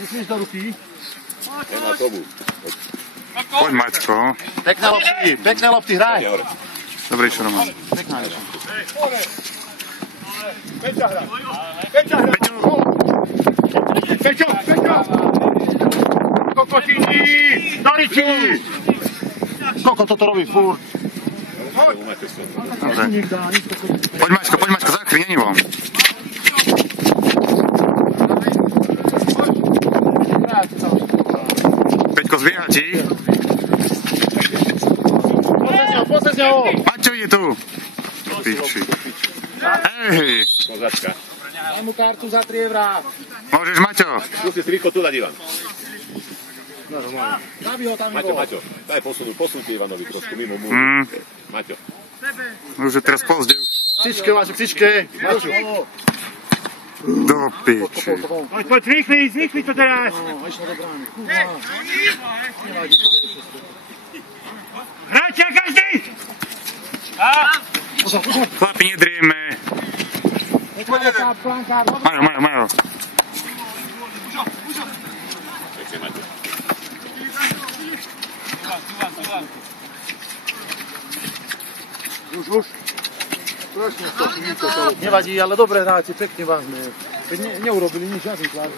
Myslíš do ruky? Nemá tomu. Poď, Maťko. Pekné lopty, hraj. Dobre, čo Roman. Pekná niečo. Peťa hra. Peťo! Kokotini! Dariči! Koko toto robí furt. Dobre. Poď, Maťko, zakry, není von. Peťko, zbieha ti. Poď z neho! Maťo je tu. Piči. Hej. Kozačka. Daj mu kartu za 3 eurá. Môžeš, Maťo. Skúsi striko tu dať, Ivan. Zabij ho tam, Maťo. Daj posunúť Ivanovi trošku mimo múru. Maťo. Už je teraz pozde. Ksičke, Maťo, ksičke. Maťo. Do piči. Poď, rýchli to teraz. Išlo do brány. Hráča každý! Chlapi, nedrieme. Majo. Pekne, Maťo. Už. Nevadí, ale dobre hráte, pekne vážne. Neurobili nič, žiadny tlak.